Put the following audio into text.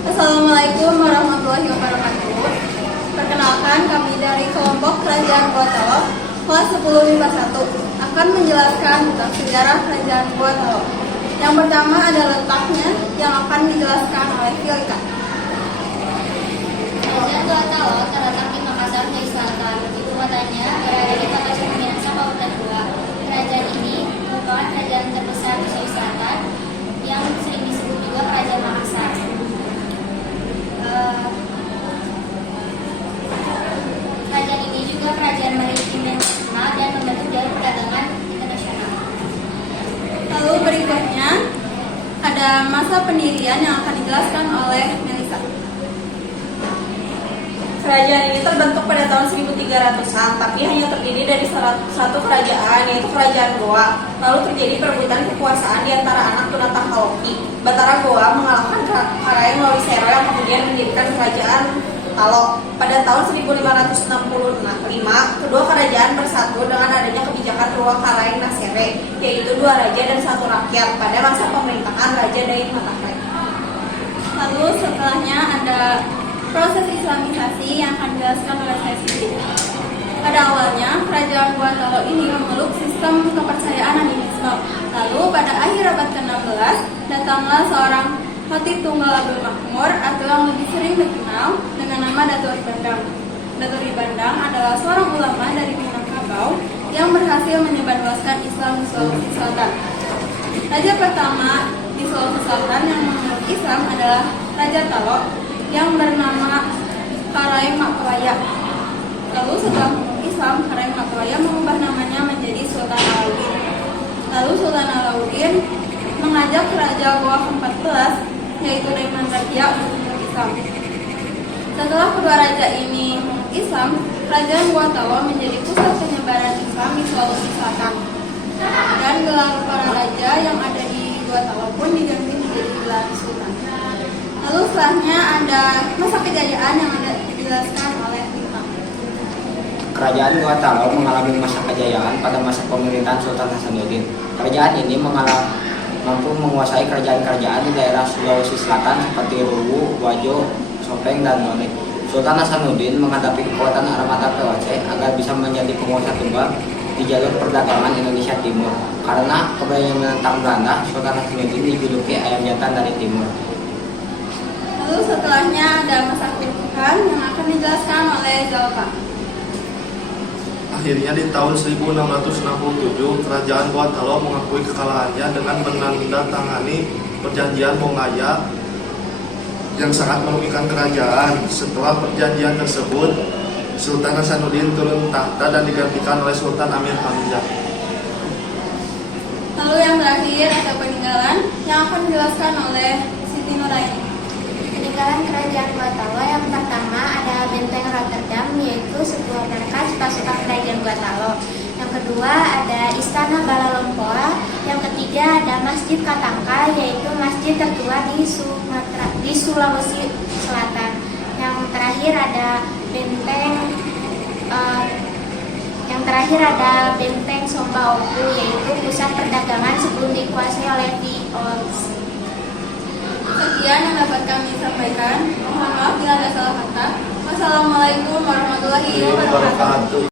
Assalamualaikum warahmatullahi wabarakatuh. Perkenalkan, kami dari kelompok Kerajaan Gua Talo, kelas 10 MIPA 1 akan menjelaskan tentang sejarah Kerajaan Gua Talo. Yang pertama ada letaknya yang akan dijelaskan oleh Filika. Kerajaan Gua Talo terletak di Makassar, Sulawesi Selatan. Ibu kotanya berada di Kota Sumiasa, Kabupaten Goa. Kerajaan ini merupakan kerajaan terbesar di Sulawesi Selatan yang sering disebut juga Kerajaan Makassar. Kerajaan ini juga kerajaan maritim yang terkenal dan membentuk jalur perdagangan internasional. Lalu berikutnya ada masa pendirian yang akan dijelaskan oleh Melisa. Kerajaan ini terbentuk pada tahun 1300-an, tapi hanya terdiri dari satu kerajaan, yaitu Kerajaan Goa. Lalu terjadi perebutan kekuasaan di antara anak Tunatangkaloki. Batara Goa mengalahkan Karaeng Mawisero yang kemudian mendirikan Kerajaan Talo. Pada tahun 1565, kedua kerajaan bersatu dengan adanya kebijakan Ruang Karaeng Nasere, yaitu 2 raja dan 1 rakyat pada masa pemerintahan Raja Daeng Matakai. Lalu setelahnya ada proses islamisasi yang akan dijelaskan oleh saya sendiri. Pada awalnya, Kerajaan Gua Talo ini memeluk sistem kepercayaan animisme. Lalu pada akhir abad ke-16, datanglah seorang Khatib Tunggal Abdul Makmur atau yang lebih sering dikenal dengan nama Datuk Ribandang. Datuk Ribandang adalah seorang ulama dari Minangkabau yang berhasil menyebarluaskan Islam di Sulawesi Selatan. Raja pertama di Sulawesi Selatan yang memeluk Islam adalah Raja Talo yang bernama Karaeng Makawaya. Lalu setelah memeluk Islam, Karaeng Makawaya mengubah namanya menjadi Sultan Alauddin. Lalu Sultan Alauddin mengajak Raja Goa ke-14 yaitu Daiman Raja untuk memeluk Islam. Setelah kedua raja ini memeluk Islam, Kerajaan Gua Talo menjadi pusat penyebaran Islam di Sulawesi Selatan. Dan gelar para raja yang ada di Gua Talo pun diganti menjadi gelar sultan. Lalu setelahnya ada masa kejayaan yang ada dijelaskan oleh Lintang. Kerajaan Gua Talo mengalami masa kejayaan pada masa pemerintahan Sultan Hasanuddin. Kerajaan ini mampu menguasai kerajaan-kerajaan di daerah Sulawesi Selatan seperti Luwu, Wajo, Sopeng, dan None. Sultan Hasanuddin menghadapi kekuatan armada POC agar bisa menjadi penguasa tunggal di jalur perdagangan Indonesia Timur. Karena keberanian menentang Belanda, Sultan Hasanuddin dijuluki ayam jantan dari timur. Lalu setelahnya ada masa kerukuhan yang akan dijelaskan oleh Zalpa. Akhirnya di tahun 1667, Kerajaan Gua Talo mengakui kekalahannya dengan menandatangani Perjanjian Bongaya yang sangat merugikan kerajaan. Setelah perjanjian tersebut, Sultan Hasanuddin turun tahta dan digantikan oleh Sultan Amir Hamzah. Lalu yang terakhir ada peninggalan yang akan dijelaskan oleh Siti Nuraini. Peninggalan Kerajaan Gua Talo yang pertama ada Benteng Rotterdam, yaitu sebuah markas pasukan Kerajaan Gua Talo. Yang kedua ada Istana Balalompoa. Yang ketiga ada Masjid Katangka, yaitu masjid tertua di Sulawesi Selatan. Yang terakhir ada Benteng Sombaoku, yaitu pusat perdagangan sebelum dikuasai oleh VOC. Sekian yang dapat kami sampaikan. Mohon maaf bila ada salah kata. Wassalamualaikum warahmatullahi wabarakatuh.